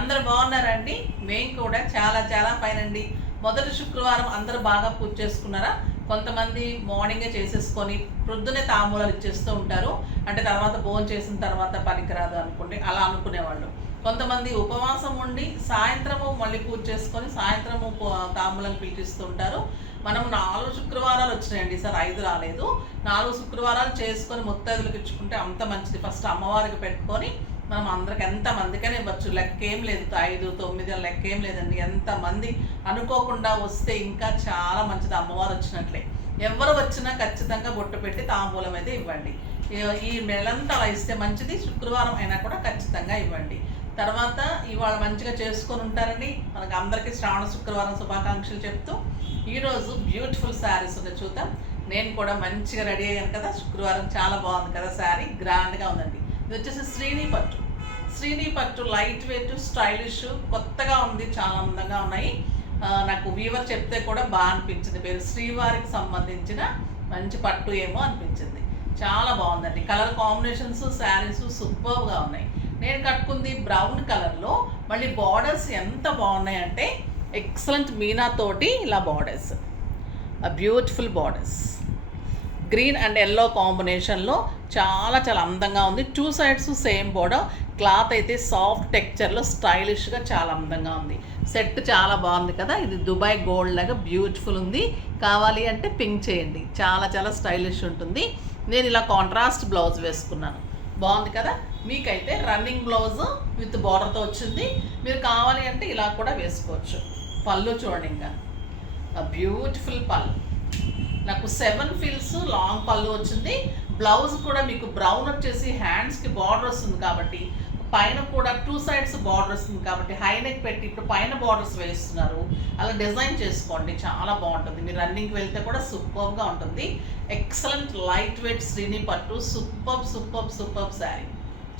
అందరు బాగున్నారండి? మేము కూడా చాలా చాలా ఫైనండి. మొదటి శుక్రవారం అందరూ బాగా పూజ చేసుకున్నారా? కొంతమంది మార్నింగే చేసేసుకొని ప్రొద్దునే తాంబూలాలు ఇచ్చేస్తూ ఉంటారు. అంటే తర్వాత భోజనం చేసిన తర్వాత పనికిరాదు అనుకుంటే అలా అనుకునేవాళ్ళు. కొంతమంది ఉపవాసం ఉండి సాయంత్రము మళ్ళీ పూజ చేసుకొని సాయంత్రము తాంబూలం పిలిచిస్తూ ఉంటారు. మనం 4 శుక్రవారాలు వచ్చినాయండి, సార్ 5 రాలేదు. 4 శుక్రవారాలు చేసుకొని ముత్తైదులకు ఇచ్చుకుంటే అంత మంచిది. ఫస్ట్ అమ్మవారికి పెట్టుకొని మనం అందరికి ఎంతమందికైనా ఇవ్వచ్చు, లెక్కేం లేదు. 5, 9 లెక్కేం లేదండి. ఎంతమంది అనుకోకుండా వస్తే ఇంకా చాలా మంచిది, అమ్మవారు వచ్చినట్లే. ఎవరు వచ్చినా ఖచ్చితంగా బొట్టు పెట్టి తాంబూలం అయితే ఇవ్వండి. ఈ నెలంతా అలా ఇస్తే మంచిది. శుక్రవారం అయినా కూడా ఖచ్చితంగా ఇవ్వండి. తర్వాత ఇవాళ మంచిగా చేసుకొని ఉంటారని మనకు అందరికీ శ్రావణ శుక్రవారం శుభాకాంక్షలు చెప్తూ ఈరోజు బ్యూటిఫుల్ శారీస్ ఉంది చూద్దాం. నేను కూడా మంచిగా రెడీ అయ్యాను కదా. శుక్రవారం చాలా బాగుంది కదా, శారీ గ్రాండ్గా ఉందండి. ఇది వచ్చేసి శ్రీని పట్టు లైట్ వెయిట్ స్టైలిష్ కొత్తగా ఉంది, చాలా అందంగా ఉన్నాయి. నాకు వీవర్ చెప్తే కూడా బాగా అనిపించింది. పేరు శ్రీవారికి సంబంధించిన మంచి పట్టు ఏమో అనిపించింది. చాలా బాగుందండి. కలర్ కాంబినేషన్స్ శారీస్ సూపర్గా ఉన్నాయి. నేను కట్టుకుంది బ్రౌన్ కలర్లో, మళ్ళీ బార్డర్స్ ఎంత బాగున్నాయి అంటే ఎక్సలెంట్ మీనా తోటి ఇలా borders, beautiful borders, green and yellow కాంబినేషన్లో చాలా చాలా అందంగా ఉంది. 2 సైడ్స్ సేమ్ బోర్డర్, క్లాత్ అయితే సాఫ్ట్ టెక్స్చర్లో స్టైలిష్గా చాలా అందంగా ఉంది. సెట్ చాలా బాగుంది కదా. ఇది దుబాయ్ గోల్డ్ లాగా బ్యూటిఫుల్ ఉంది. కావాలి అంటే పింక్ చేయండి, చాలా చాలా స్టైలిష్ ఉంటుంది. నేను ఇలా కాంట్రాస్ట్ బ్లౌజ్ వేసుకున్నాను, బాగుంది కదా. మీకైతే రన్నింగ్ బ్లౌజ్ విత్ బార్డర్తో వచ్చింది. మీరు కావాలి అంటే ఇలా కూడా వేసుకోవచ్చు. పళ్ళు చూడండి, ఇంకా బ్యూటిఫుల్ పళ్ళు. నాకు 7 ఫీల్స్ లాంగ్ పళ్ళు వచ్చింది. బ్లౌజ్ కూడా మీకు బ్రౌన్ వచ్చేసి హ్యాండ్స్కి బార్డర్ వస్తుంది కాబట్టి, పైన కూడా 2 సైడ్స్ బార్డర్ వస్తుంది కాబట్టి హై నెక్ పెట్టి ఇప్పుడు పైన బార్డర్స్ వేస్తున్నారు. అలా డిజైన్ చేసుకోండి, చాలా బాగుంటుంది. మీరు రన్నింగ్కి వెళ్తే కూడా సూపర్గా ఉంటుంది. ఎక్సలెంట్ లైట్ వెయిట్ శ్రీని పట్టు, సూపర్ శారీ.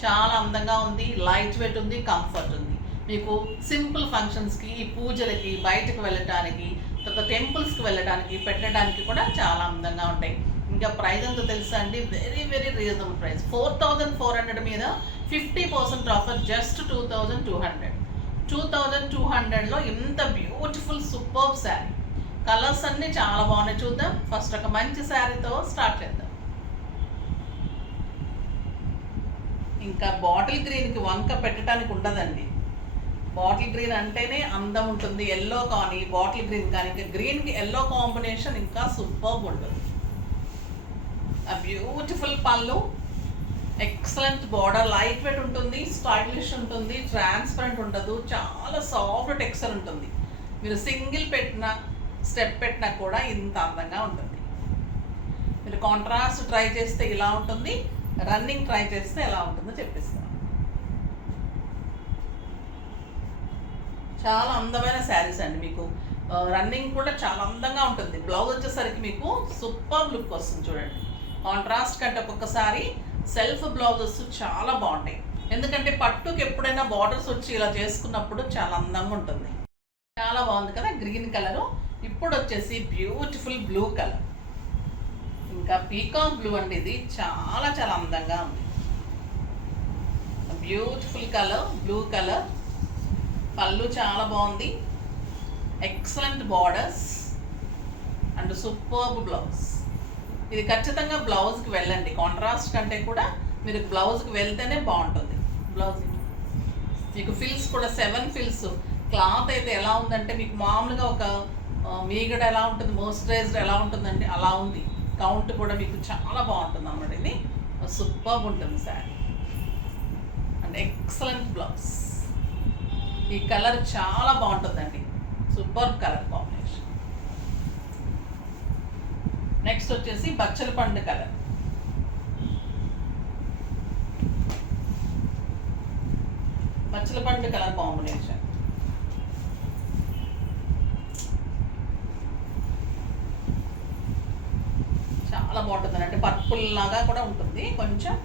చాలా అందంగా ఉంది, లైట్ వెయిట్ ఉంది, కంఫర్ట్ ఉంది. మీకు సింపుల్ ఫంక్షన్స్కి, పూజలకి, బయటకు వెళ్ళటానికి, తర్వాత టెంపుల్స్కి వెళ్ళడానికి, పెట్టడానికి కూడా చాలా అందంగా ఉంటాయి. ఇంకా ప్రైస్ ఎంతో తెలుసా అండి? Very very reasonable price. 4400 మీద 50% ఆఫర్, జస్ట్ 2200. 2200లో ఇంత బ్యూటిఫుల్ సూపర్ శారీ. కలర్స్ అన్నీ చాలా బాగున్నాయి. చూద్దాం. ఫస్ట్ ఒక మంచి శారీతో స్టార్ట్ చేద్దాం. ఇంకా బాటిల్ గ్రీన్కి వంక పెట్టడానికి ఉండదండి. బాటిల్ గ్రీన్ అంటేనే అందం ఉంటుంది. ఎల్లో కానీ బాటిల్ గ్రీన్ కానీ, ఇంకా గ్రీన్కి ఎల్లో కాంబినేషన్ ఇంకా సూపర్గా ఉంటుంది. ఆ బ్యూటిఫుల్ పళ్ళు, ఎక్సలెంట్ బార్డర్, లైట్ వెయిట్ ఉంటుంది, స్టైలిష్ ఉంటుంది, ట్రాన్స్పరెంట్ ఉండదు, చాలా సాఫ్ట్ టెక్స్చర్ ఉంటుంది. మీరు సింగిల్ పెట్టినా స్టెప్ పెట్టినా కూడా ఇంత అందంగా ఉంటుంది. మీరు కాంట్రాస్ట్ ట్రై చేస్తే ఇలా ఉంటుంది, రన్నింగ్ ట్రై చేస్తే ఎలా ఉంటుందో చెప్పిస్తాను. చాలా అందమైన శారీస్ అండి. మీకు రన్నింగ్ కూడా చాలా అందంగా ఉంటుంది. బ్లౌజ్ వచ్చేసరికి మీకు సూపర్ లుక్ వస్తుంది. చూడండి, కాంట్రాస్ట్ కంటే ఒక్కొక్కసారి సెల్ఫ్ బ్లౌజెస్ చాలా బాగుంటాయి. ఎందుకంటే పట్టుకి ఎప్పుడైనా బార్డర్స్ వచ్చి ఇలా చేసుకున్నప్పుడు చాలా అందంగా ఉంటుంది. చాలా బాగుంది కదా గ్రీన్ కలరు. ఇప్పుడు వచ్చేసి బ్యూటిఫుల్ బ్లూ కలర్, ఇంకా పీకాక్ బ్లూ అండి. ఇది చాలా చాలా అందంగా ఉంది. Beautiful colour, blue colour. పళ్ళు చాలా బాగుంది, excellent borders and superb blouse. ఇది ఖచ్చితంగా బ్లౌజ్కి వెళ్ళండి. కాంట్రాస్ట్ కంటే కూడా మీరు బ్లౌజ్కి వెళ్తేనే బాగుంటుంది. బ్లౌజ్ మీకు ఫిల్స్ కూడా 7 ఫిల్స్. క్లాత్ అయితే ఎలా ఉందంటే మీకు మామూలుగా ఒక మీగడ ఎలా ఉంటుంది, మోయిశ్చరైజ్డ్ ఎలా ఉంటుందండి, అలా ఉంది. కౌంట్ కూడా మీకు చాలా బాగుంటుంది అన్నమాట. ఇది సూపర్గా ఉంటుంది శారీ అండ్ ఎక్సలెంట్ బ్లౌజ్. ఈ కలర్ చాలా బాగుంటుందండి, సూపర్ కలర్ కాంబినేషన్. నెక్స్ట్ వచ్చేసి బచ్చల పండు కలర్. బచ్చల పండు కలర్ కాంబినేషన్ చాలా బాగుంటుంది. అంటే పర్పుల్ లాగా కూడా ఉంటుంది కొంచెం.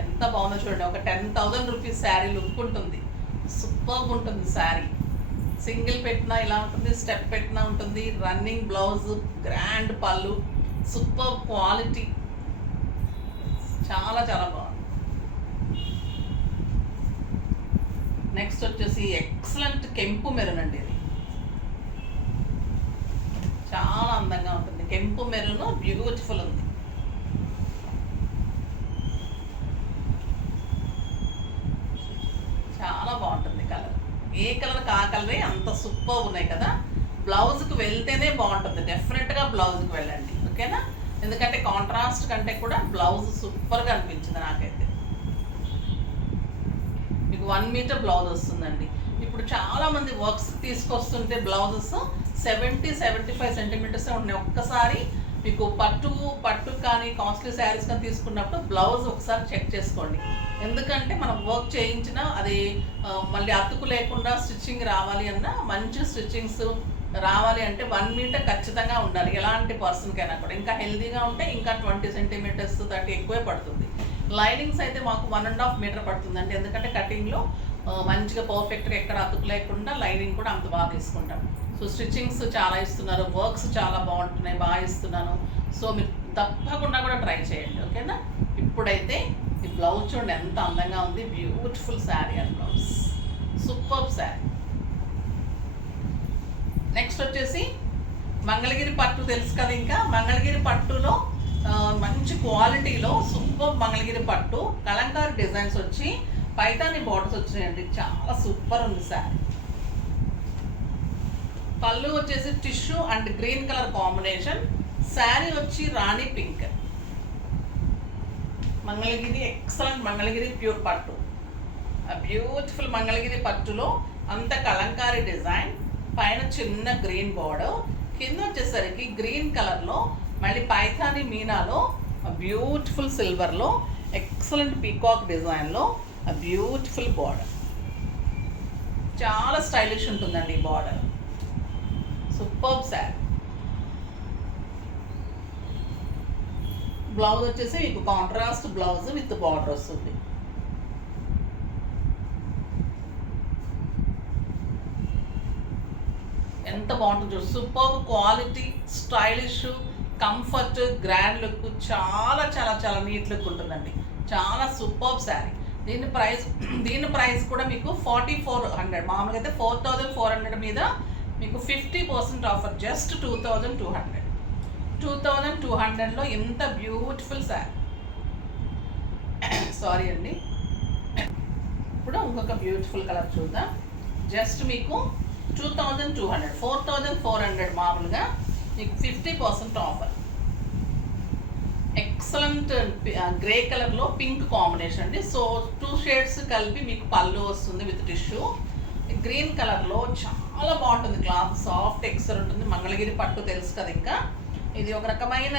ఎంత బాగుందో చూడండి. ఒక 10,000 రూపీస్ శారీ లుక్ ఉంటుంది, సూపర్గా ఉంటుంది శారీ. సింగిల్ పెట్టినా ఇలా ఉంటుంది, స్టెప్ పెట్టినా ఉంటుంది. రన్నింగ్ బ్లౌజ్, గ్రాండ్ పళ్ళు, సూపర్ క్వాలిటీ, చాలా చాలా బాగుంది. నెక్స్ట్ వచ్చేసి ఎక్సలెంట్ కెంపు మెరూన్ అండి. ఇది చాలా అందంగా ఉంటుంది. కెంపు మెరూన్ బ్యూటిఫుల్ ఉంది. చాలా బాగుంటుంది కలర్. ఏ కలర్ ఆ కలరే అంత సూపర్ ఉన్నాయి కదా. బ్లౌజ్కి వెళ్తేనే బాగుంటుంది. డెఫినెట్గా బ్లౌజ్కి వెళ్ళండి, ఓకేనా? ఎందుకంటే కాంట్రాస్ట్ కంటే కూడా బ్లౌజ్ సూపర్గా అనిపించింది నాకైతే. మీకు 1 మీటర్ బ్లౌజ్ వస్తుందండి. ఇప్పుడు చాలామంది వర్క్స్ తీసుకొస్తుంటే బ్లౌజెస్ 70-75 సెంటీమీటర్సే ఉన్నాయి. ఒక్కసారి మీకు పట్టు కానీ కాస్ట్లీ శారీస్ కానీ తీసుకున్నప్పుడు బ్లౌజ్ ఒకసారి చెక్ చేసుకోండి. ఎందుకంటే మనం వర్క్ చేయించినా అది మళ్ళీ అతుకు లేకుండా స్టిచ్చింగ్ రావాలి అన్నా, మంచి స్టిచ్చింగ్స్ రావాలి అంటే 1 మీటర్ ఖచ్చితంగా ఉండాలి ఎలాంటి పర్సన్కైనా కూడా. ఇంకా హెల్దీగా ఉంటే ఇంకా 20 సెంటీమీటర్స్ 30 ఎక్కువే పడుతుంది. లైనింగ్స్ అయితే మాకు 1.5 మీటర్ పడుతుందండి. ఎందుకంటే కటింగ్లో మంచిగా పర్ఫెక్ట్గా ఎక్కడ అతుకు లేకుండా లైనింగ్ కూడా అంత బాగా తీసుకుంటాం. సో స్టిచ్చింగ్స్ చాలా ఇస్తున్నారు, వర్క్స్ చాలా బాగుంటున్నాయి, బాగా ఇస్తున్నాను. సో మీరు తప్పకుండా కూడా ట్రై చేయండి, ఓకేనా? ఇప్పుడైతే ఈ బ్లౌజ్ చూడండి ఎంత అందంగా ఉంది. Beautiful sari and blouse, super sari. Next వచ్చేసి మంగళగిరి పట్టు తెలుసు కదా. ఇంకా మంగళగిరి పట్టులో మంచి క్వాలిటీలో సూపర్ మంగళగిరి పట్టు కలంకారీ డిజైన్స్ వచ్చి పైతాని బోర్డర్స్ వచ్చినాయండి. చాలా సూపర్ ఉంది శారీ. పళ్ళు వచ్చేసి tissue and green colour combination. Sari వచ్చి రాణి pink. Mangalagiri excellent Mangalagiri pure పట్టు. బ్యూటిఫుల్ మంగళగిరి పట్టులో అంత కలంకారీ డిజైన్, పైన చిన్న గ్రీన్ బోర్డర్, కింద వచ్చేసరికి గ్రీన్ కలర్లో మళ్ళీ పైథాని మీనాలో బ్యూటిఫుల్ సిల్వర్లో ఎక్సలెంట్ పీకాక్ డిజైన్లో బ్యూటిఫుల్ బార్డర్. చాలా స్టైలిష్ ఉంటుందండి ఈ బార్డర్. సూపర్ శారీ. బ్లౌజ్ వచ్చేసి మీకు కాంట్రాస్ట్ బ్లౌజ్ విత్ బార్డర్ వస్తుంది. ఎంత బాగుంటుంది. Super quality, stylish, comfort, grand look, చాలా చాలా చాలా నీట్ లుక్ ఉంటుందండి. చాలా సూపర్ శారీ. దీని ప్రైస్ కూడా మీకు 4400. మామూలుగా అయితే 4400 మీద మీకు 50% ఆఫర్. జస్ట్ 2200. 2200లో ఎంత బ్యూటిఫుల్ శారీ. సారీ అండి. ఇప్పుడు ఇంకొక బ్యూటిఫుల్ కలర్ చూద్దాం. జస్ట్ మీకు 2200, 4400 మామూలుగా మీకు 50% ఆఫర్. ఎక్సలెంట్ గ్రే కలర్లో పింక్ కాంబినేషన్ అండి. సో 2 షేడ్స్ కలిపి మీకు పళ్ళు వస్తుంది విత్ టిష్యూ. గ్రీన్ కలర్లో చాలా బాగుంటుంది. క్లాత్ సాఫ్ట్ టెక్స్చర్ ఉంటుంది. మంగళగిరి పట్టు తెలుసు కదా. ఇంకా ఇది ఒక రకమైన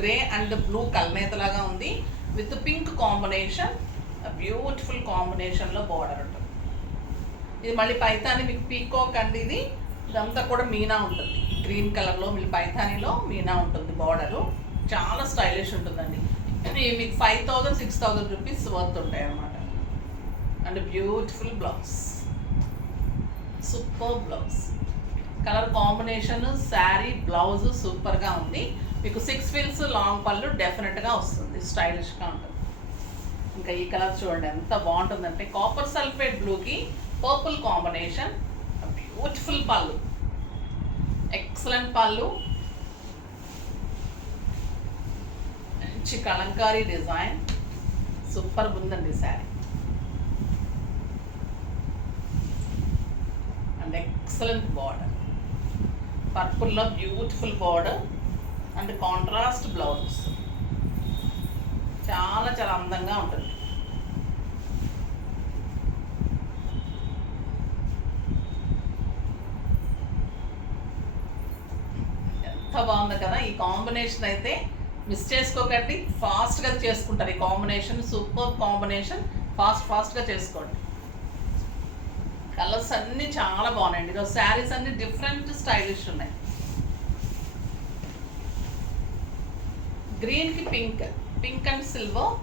గ్రే అండ్ బ్లూ కల్నేతలాగా ఉంది విత్ పింక్ కాంబినేషన్. బ్యూటిఫుల్ కాంబినేషన్లో బార్డర్ ఉంటుంది. ఇది మళ్ళీ పైతాని మీకు పీకాక్ అండి. ఇదంతా కూడా మీనా ఉంటుంది. గ్రీన్ కలర్లో మళ్ళీ పైతానిలో మీనా ఉంటుంది బార్డరు. చాలా స్టైలిష్ ఉంటుందండి. ఇది మీకు 5000-6000 రూపీస్ వర్త్ ఉంటాయి అన్నమాట. And beautiful blouse, super blouse. Colour combination, sari, blouse సూపర్గా ఉంది. మీకు 6 ఫీల్స్ లాంగ్ పళ్ళు డెఫినెట్గా వస్తుంది. స్టైలిష్గా ఉంటుంది. ఇంకా ఈ కలర్ చూడండి ఎంత బాగుంటుందంటే కాపర్ సల్ఫేట్ బ్లూకి పర్పుల్ కాంబినేషన్. బ్యూటిఫుల్ పళ్ళు, ఎక్సలెంట్ పళ్ళు, మంచి కలంకారీ డిజైన్, సూపర్ ఉందండి శారీ. అండ్ ఎక్సలెంట్ బార్డర్, పర్పుల్లో beautiful border and contrast blouse వస్తుంది. చాలా చాలా అందంగా ఉంటుంది. ఎంత బాగుంది కదా. ఈ కాంబినేషన్ అయితే మిస్ చేసుకోకండి. ఫాస్ట్గా చేసుకుంటారు ఈ కాంబినేషన్. Super combination. ఫాస్ట్గా చేసుకోండి. కలర్స్ అన్నీ చాలా బాగున్నాయండి. ఈరోజు శారీస్ అన్నీ డిఫరెంట్ స్టైలిష్ ఉన్నాయి. గ్రీన్కి pink and silver.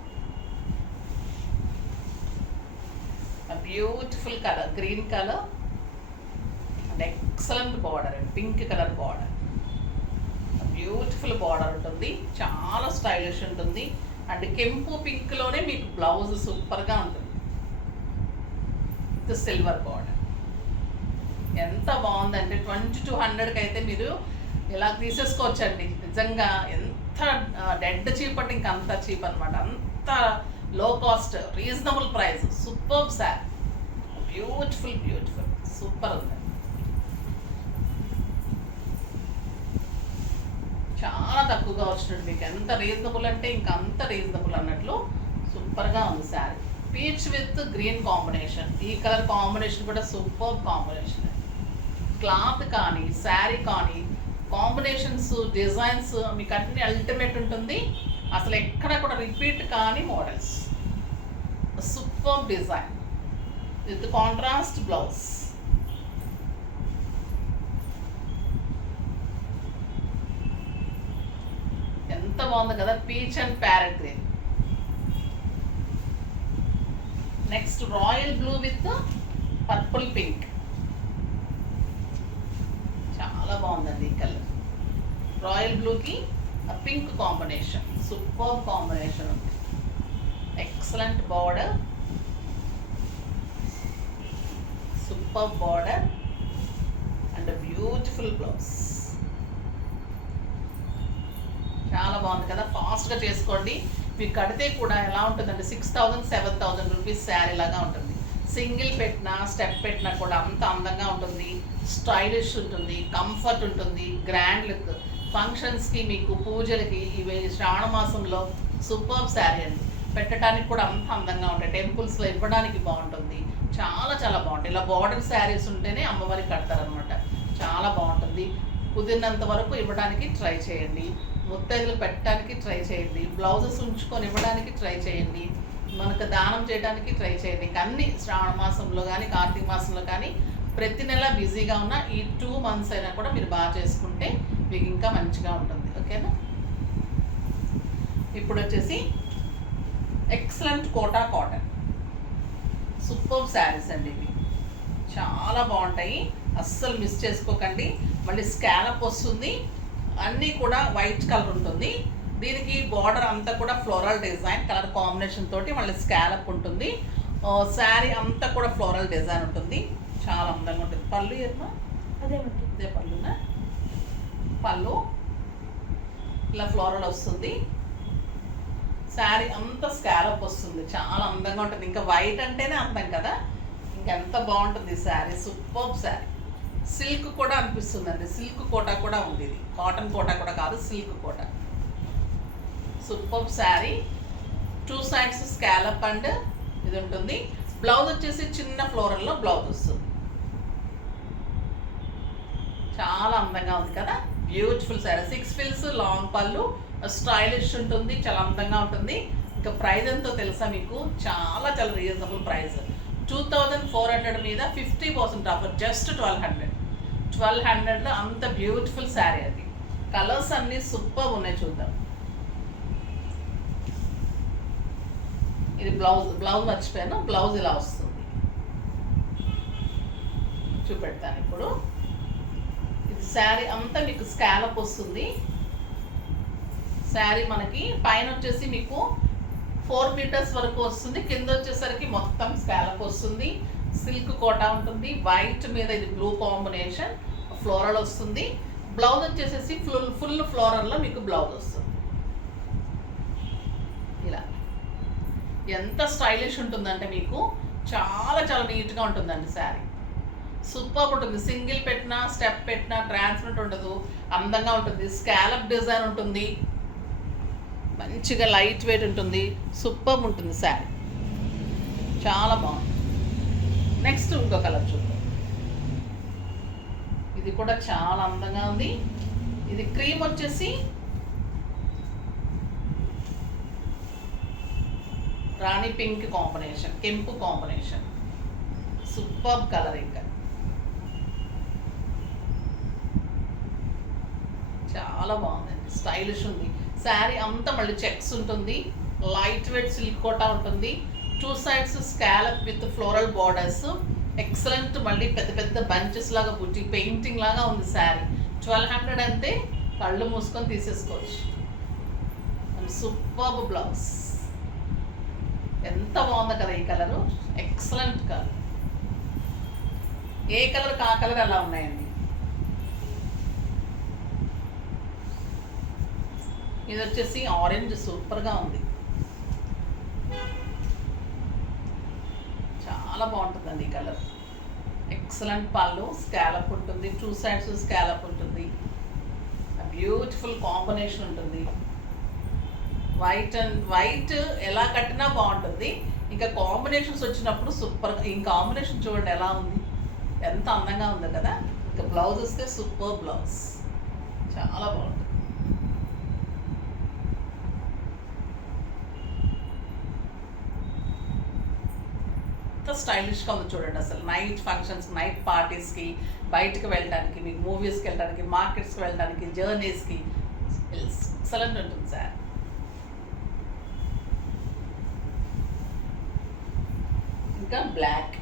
Beautiful colour, green colour and excellent border and pink colour border. Beautiful border ఉంటుంది. చాలా స్టైలిష్ ఉంటుంది. అండ్ కెంపు పింక్లోనే మీకు బ్లౌజ్ సూపర్గా ఉంటుంది. With silver border. ఎంత బాగుందంటే 2200కి అయితే మీరు ఇలా తీసేసుకోవచ్చండి. నిజంగా ఎంత డెడ్ చీప్ అంటే ఇంకా అంత చీప్ అనమాట. అంత లో cost, reasonable price, super sari, beautiful beautiful, super ఉంది. చాలా తక్కువగా వచ్చినట్టు మీకు. ఎంత రీజనబుల్ అంటే ఇంకా అంత రీజనబుల్ అన్నట్లు సూపర్గా ఉంది sari. Peach with green combination. ఈ కలర్ కాంబినేషన్ కూడా సూపర్ కాంబినేషన్. క్లాత్ కానీ శారీ కానీ కాంబినేషన్స్, డిజైన్స్ మీకు అన్ని అల్టిమేట్ ఉంటుంది. అసలు ఎక్కడ కూడా రిపీట్ కానీ models. Super design with contrast blouse. ఎంత బాగుంది కదా, peach and parrot green. Next royal blue with purple pink. చాలా బాగుందండి ఈ కలర్. రాయల్ బ్లూకి పింక్ కాంబినేషన్, సూపర్ కాంబినేషన్ ఉంది. Excellent border, super border and beautiful blouse. చాలా బాగుంది కదా. ఫాస్ట్గా చేసుకోండి. మీకు కడితే కూడా ఎలా ఉంటుందంటే 6000-7000 రూపీస్ శారీ లాగా ఉంటుంది. సింగిల్ పెట్టినా స్టెప్ పెట్టినా కూడా అంత అందంగా ఉంటుంది, స్టైలిష్ ఉంటుంది, కంఫర్ట్ ఉంటుంది, గ్రాండ్ లుక్. ఫంక్షన్స్కి, మీకు పూజలకి, ఇవి శ్రావణ మాసంలో సూపర్ శారీ అండి. పెట్టడానికి కూడా అంత అందంగా ఉంటాయి. టెంపుల్స్లో ఇవ్వడానికి బాగుంటుంది. చాలా చాలా బాగుంటుంది. ఇలా బార్డర్ శారీస్ ఉంటేనే అమ్మవారికి కడతారనమాట. చాలా బాగుంటుంది. కుదిరినంత వరకు ఇవ్వడానికి ట్రై చేయండి. ముత్తైదులు పెట్టడానికి ట్రై చేయండి. బ్లౌజెస్ ఉంచుకొని ఇవ్వడానికి ట్రై చేయండి. మనకు దానం చేయడానికి ట్రై చేయండి. ఇంకా అన్ని శ్రావణ మాసంలో కానీ కార్తీక మాసంలో కానీ ప్రతి నెల బిజీగా ఉన్న ఈ 2 months అయినా కూడా మీరు బాగా చేసుకుంటే మీకు ఇంకా మంచిగా ఉంటుంది. ఓకేనా. ఇప్పుడు వచ్చేసి excellent Kota cotton super saris అండి. ఇవి చాలా బాగుంటాయి, అస్సలు మిస్ చేసుకోకండి. మళ్ళీ స్కాలప్ వస్తుంది, అన్నీ కూడా వైట్ కలర్ ఉంటుంది. దీనికి బార్డర్ అంతా కూడా ఫ్లోరల్ డిజైన్ కలర్ కాంబినేషన్ తోటి మళ్ళీ స్కాలప్ ఉంటుంది. శారీ అంతా కూడా ఫ్లోరల్ డిజైన్ ఉంటుంది. చాలా అందంగా ఉంటుంది. పళ్ళు ఏమో అదే పళ్ళునా, పళ్ళు ఇలా ఫ్లోరల్ వస్తుంది. శారీ అంతా స్కాలప్ వస్తుంది. చాలా అందంగా ఉంటుంది. ఇంకా వైట్ అంటేనే అందం కదా, ఇంకెంత బాగుంటుంది శారీ. సూపర్ శారీ. సిల్క్ కూడా అనిపిస్తుందండి. సిల్క్ కోటా కూడా ఉంది. ఇది కాటన్ కోటా కూడా కాదు, silk Kota. Super sari. 2 sides scallop and ఇది ఉంటుంది. బ్లౌజ్ వచ్చేసి చిన్న ఫ్లోరల్లో బ్లౌజ్ వస్తుంది. చాలా అందంగా ఉంది కదా, బ్యూటిఫుల్ శారీ. 6 frills లాంగ్ పళ్ళు, స్టైలిష్ ఉంటుంది, చాలా అందంగా ఉంటుంది. ఇంకా ప్రైస్ ఎంతో తెలుసా మీకు? చాలా చాలా రీజనబుల్ ప్రైస్. 2400 మీద 50% ఆఫర్, జస్ట్ 1200. 1200లో అంత బ్యూటిఫుల్ శారీ అది. కలర్స్ అన్నీ సూపర్ ఉన్నాయి. చూద్దాం. ఇది బ్లౌజ్ మర్చిపోయాను. బ్లౌజ్ ఇలా వస్తుంది, చూపెడతాను ఇప్పుడు. ఇది శారీ అంతా మీకు స్కాలప్ వస్తుంది. శారీ మనకి పైన వచ్చేసి మీకు 4 meters వరకు వస్తుంది. కింద వచ్చేసరికి మొత్తం స్కాలప్ వస్తుంది. సిల్క్ కోటా ఉంటుంది. వైట్ మీద ఇది బ్లూ కాంబినేషన్ ఫ్లోరల్ వస్తుంది. బ్లౌజ్ వచ్చేసేసి ఫుల్ ఫ్లోరల్లో మీకు బ్లౌజ్ వస్తుంది. ఇలా ఎంత స్టైలిష్ ఉంటుందంటే మీకు చాలా చాలా నీట్గా ఉంటుందండి శారీ. సూపర్ ఉంటుంది. సింగిల్ పెట్టినా స్టెప్ పెట్టినా ట్రాన్స్పరెంట్ ఉండదు, అందంగా ఉంటుంది. స్కాలప్ డిజైన్ ఉంటుంది, మంచిగా లైట్ వెయిట్ ఉంటుంది, సూపర్ ఉంటుంది శారీ. చాలా బాగుంది. నెక్స్ట్ ఇంకో కలర్ చూద్దాం. ఇది కూడా చాలా అందంగా ఉంది. ఇది క్రీమ్ వచ్చేసి రాణి పింక్ కాంబినేషన్, కెంపు కాంబినేషన్, సూపర్ కలర్. ఇంకా చాలా బాగుందండి, స్టైలిష్ ఉంది. శారీ అంతా మళ్ళీ చెక్స్ ఉంటుంది. లైట్ వెయిట్ సిల్క్ కోటా ఉంటుంది. 2 sides scallop with floral borders. Excellent. మళ్ళీ పెద్ద పెద్ద బంచెస్ లాగా బుట్టి పెయింటింగ్ లాగా ఉంది శారీ. 1200 అంతే, కళ్ళు మూసుకొని తీసేసుకోవచ్చు. Super blouse. ఎంత బాగుంది కదా ఈ కలరు. Excellent colour. ఏ కలర్ కా కలర్ అలా ఉన్నాయండి. ఇది వచ్చేసి ఆరెంజ్, సూపర్గా ఉంది, చాలా బాగుంటుందండి ఈ కలర్. ఎక్సలెంట్ పళ్ళు, స్కాలప్ ఉంటుంది, 2 సైడ్స్ స్కాలప్ ఉంటుంది, బ్యూటిఫుల్ కాంబినేషన్ ఉంటుంది. వైట్ అండ్ వైట్ ఎలా కట్టినా బాగుంటుంది, ఇంకా కాంబినేషన్స్ వచ్చినప్పుడు సూపర్గా. ఈ కాంబినేషన్ చూడండి ఎలా ఉంది, ఎంత అందంగా ఉంది కదా. ఇంకా బ్లౌజ్ వస్తే సూపర్ బ్లౌజ్, చాలా బాగుంటుంది. ఎంత స్టైలిష్గా ఉంది చూడండి అసలు. నైట్ ఫంక్షన్స్, నైట్ పార్టీస్కి, బయటకు వెళ్ళడానికి, మీకు మూవీస్కి వెళ్ళడానికి, మార్కెట్స్కి వెళ్ళడానికి, జర్నీస్కి ఎక్సలెంట్ ఉంటుంది సార్. ఇంకా black,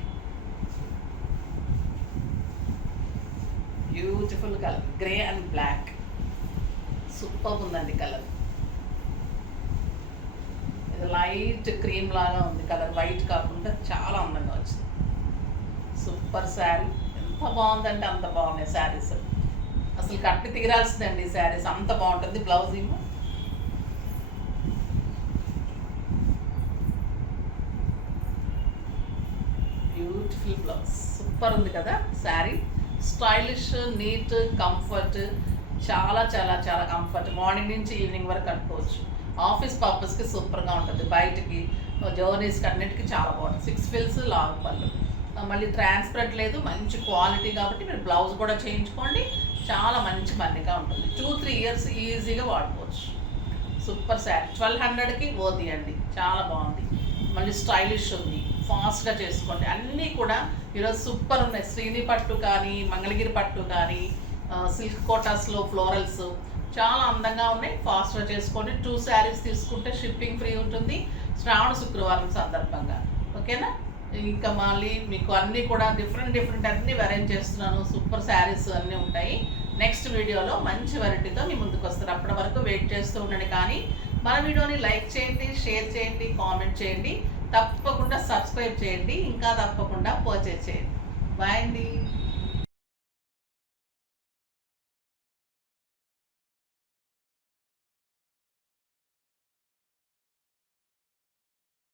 beautiful colour, grey and black, super ఉందండి కలర్. ఇది లైట్ క్రీమ్ లాగా ఉంది కలర్, వైట్ కాకుండా చాలా అందంగా వచ్చింది. సూపర్ శారీ, ఎంత బాగుందంటే అంత బాగున్నాయి శారీస్. అసలు కట్టి తీరాల్సిందండి ఈ శారీస్, అంత బాగుంటుంది. బ్లౌజ్ ఏమో బ్యూటిఫుల్ బ్లౌజ్, సూపర్ ఉంది కదా శారీ. స్టైలిష్, నీట్, కంఫర్ట్, చాలా చాలా చాలా కంఫర్ట్. మార్నింగ్ నుంచి ఈవినింగ్ వరకు కట్టుకోవచ్చు. ఆఫీస్ పర్పస్కి సూపర్గా ఉంటుంది, బయటికి జర్నీస్కి అన్నిటికీ చాలా బాగుంటుంది. 6 ఫిల్స్ లాంగ్ పళ్ళు, మళ్ళీ ట్రాన్స్పరెంట్ లేదు, మంచి క్వాలిటీ కాబట్టి మీరు బ్లౌజ్ కూడా చేయించుకోండి, చాలా మంచి మన్నిగా ఉంటుంది. 2-3 ఇయర్స్ ఈజీగా వాడుకోవచ్చు. సూపర్ శారీ, 1200కి ఓది అండి, చాలా బాగుంది. మళ్ళీ స్టైలిష్ ఉంది, ఫాస్ట్గా చేసుకోండి. అన్నీ కూడా ఈరోజు సూపర్ ఉన్నాయి. శ్రీని పట్టు కానీ, మంగళగిరి పట్టు కానీ, సిల్క్ కోటాస్లో ఫ్లోరల్స్ చాలా అందంగా ఉన్నాయి. ఫాస్ట్గా చేసుకోండి. 2 శారీస్ తీసుకుంటే షిప్పింగ్ ఫ్రీ ఉంటుంది శ్రావణ శుక్రవారం సందర్భంగా. ఓకేనా? ఇంకా మళ్ళీ మీకు అన్నీ కూడా డిఫరెంట్ అన్నీ అరేంజ్ చేస్తున్నాను. సూపర్ శారీస్ అన్నీ ఉంటాయి. నెక్స్ట్ వీడియోలో మంచి వెరైటీతో మీ ముందుకు వస్తారు. అప్పటి వరకు వెయిట్ చేస్తూ ఉండండి. కానీ మన వీడియోని లైక్ చేయండి, షేర్ చేయండి, కామెంట్ చేయండి, తప్పకుండా సబ్స్క్రైబ్ చేయండి, ఇంకా తప్పకుండా పర్చేజ్ చేయండి. బాయ్ అండి.